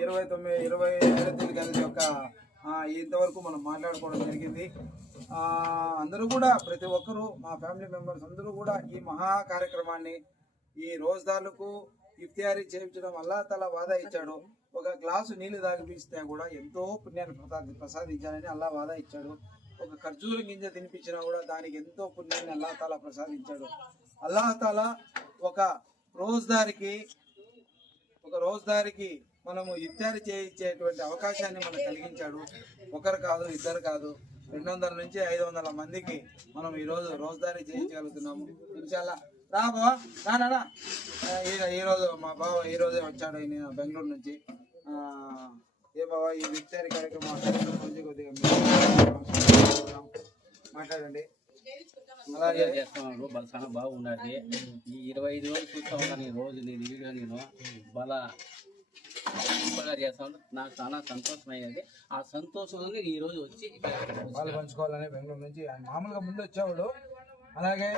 27 కలిసి యొక్క ఇంతవరకు మనం మాట్లాడుకోవడం జరిగింది. అందరూ కూడా ప్రతి ఒక్కరూ మా ఫ్యామిలీ మెంబర్స్ అందరూ కూడా ఈ మహా కార్యక్రమాన్ని ఈ రోజుదారులకు ఇఫ్తియారీ చేయించడం అల్లా తల వాదా ఇచ్చాడు. ఒక గ్లాసు నీళ్లు తాగిపిస్తే కూడా ఎంతో పుణ్యాన్ని ప్రసాదించాలని అల్లా వాదా ఇచ్చాడు. ఒక ఖర్జూరం గింజ తినిపించినా కూడా దానికి ఎంతో పుణ్యాన్ని అల్లా తాలా ప్రసాదించాడు. అల్లా తాలా ఒక రోజుదారికి మనము ఇఫ్తారీ చేయించేటువంటి అవకాశాన్ని మనకు కలిగించాడు. ఒకరు కాదు, ఇద్దరు కాదు, 200 నుంచి 500 మందికి మనం ఈరోజు రోజుదారీ చేయించగలుగుతున్నాము. ఇన్షాల్లా రా బావా, రానా ఈరోజు మా బావ ఈరోజే వచ్చాడు ఆయన బెంగళూరు నుంచి. ఏ బావా ఈ ఇఫ్తారీ కార్యక్రమం గురించి కొద్దిగా మాట్లాడండి. అలాగే చేస్తున్నాడు చాలా బాగున్నది. ఈ 25 రోజులు చూస్తా ఉన్నాను ఈ రోజు నేను వీడియో నేను బాగా చేస్తాను. నాకు చాలా సంతోషమయ్యేది. ఆ సంతోషంగా ఈ రోజు వచ్చి పాలు పంచుకోవాలని బెంగళూరు నుంచి ఆయన మామూలుగా ముందు వచ్చేవాడు. అలాగే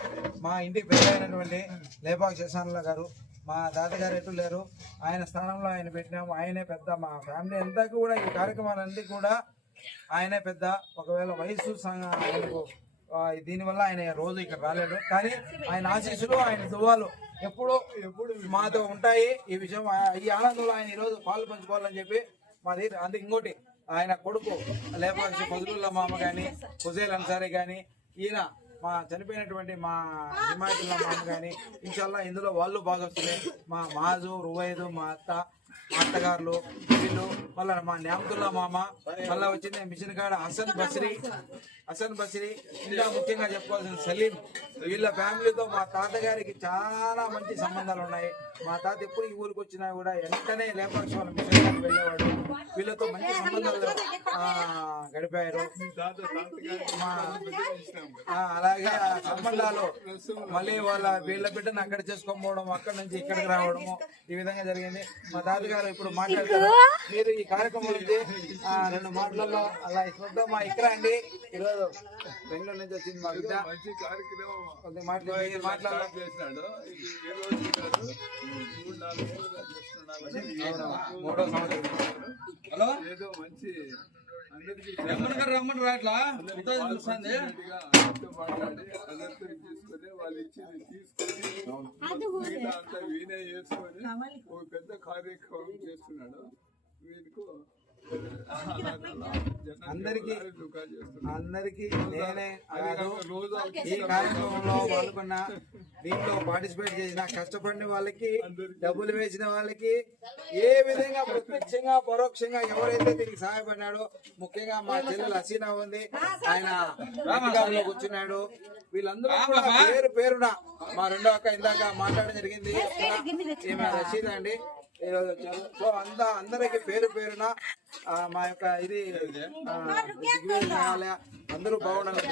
మా ఇంటికి పెద్ద అయినటువంటి లేపాక శశానుల గారు, మా తాతగారు ఎటు లేరు, ఆయన స్థానంలో ఆయన పెట్టినాము. ఆయనే పెద్ద, మా ఫ్యామిలీ అంతా కూడా ఈ కార్యక్రమాలన్నీ కూడా ఆయనే పెద్ద. ఒకవేళ వయసు ఆయనకు దీనివల్ల ఆయన రోజు ఇక్కడ రాలేడు, కానీ ఆయన ఆశీస్సులు ఆయన దువ్వాలు ఎప్పుడు మాతో ఉంటాయి. ఈ విషయం ఈ ఆనందంలో ఆయన ఈరోజు పాలు పంచుకోవాలని చెప్పి మా దగ్గర. అందుకు ఇంకోటి ఆయన కొడుకు లేపాక్షి ఫజలుల్లా మామ కానీ, హుజైల్ అన్సారీ కానీ, ఈయన మా చనిపోయినటువంటి మా హిమాయతుల్లా మామ కానీ, ఇన్షాల్లా ఇందులో వాళ్ళు బాగా వస్తున్నాయి. మా మాజు రువైదు, మా అత్తగారులు వీళ్ళు, మళ్ళీ మా న్యామతుల్లా మామ, మళ్ళీ వచ్చింది మిషన్ కాడ హసన్ బసిరి, ఇంకా ముఖ్యంగా చెప్పుకోవాల్సిన సలీం. వీళ్ళ ఫ్యామిలీతో మా తాతగారికి చాలా మంచి సంబంధాలు ఉన్నాయి. మా తాత ఎప్పుడు ఈ ఊరికి వచ్చినా కూడా వెంటనే లేపాక్షి వాళ్ళ మిషన్ కాడికి వెళ్ళేవాడు. వీళ్ళతో మంచి సంబంధాలు గడిపారు. అలాగే సంబంధాలు మళ్ళీ వీళ్ళ బిడ్డను అక్కడ చేసుకోకపోవడం, అక్కడి నుంచి ఇక్కడికి రావడము, ఈ విధంగా జరిగింది. మా తాతగారు ఇప్పుడు మాట్లాడతారు. మీరు ఈ కార్యక్రమం నుంచి 2 మాటలలో అలా ఇస్తుంటాం. మా ఇక్కడ అండి ఈరోజు బెంగళూరు నుంచి వచ్చింది మా బిడ్డ. మాట్లాడారు 3వ సంవత్సరం. హలో ఏదో మంచి రమ్మని రాట్లా మాట్లాడి అదంతా తీసుకొని వాళ్ళు ఇచ్చింది తీసుకొని అంతా వీనే చేసుకొని ఒక పెద్ద కార్యక్రమం చేస్తున్నాడు. వీరికి అందరికి నేనే రోజు ఈ కార్యక్రమంలో పాల్గొన్న, దీంట్లో పార్టిసిపేట్ చేసిన, కష్టపడిన వాళ్ళకి, డబ్బులు వేసిన వాళ్ళకి, ఏ విధంగా ప్రత్యక్షంగా పరోక్షంగా ఎవరైతే దీనికి సహాయపడినాడో, ముఖ్యంగా మా చెల్లెలు హసీనా ఉంది, ఆయన రామగారిలో కూర్చున్నాడు. వీళ్ళందరూ కూడా పేరున మా రెండో అక్క ఇందాక మాట్లాడడం జరిగింది, ఈమె రషీదా అండి ఈరోజు వచ్చారు. సో అందరికి పేరున మా యొక్క ఇది అందరూ బాగుండాలని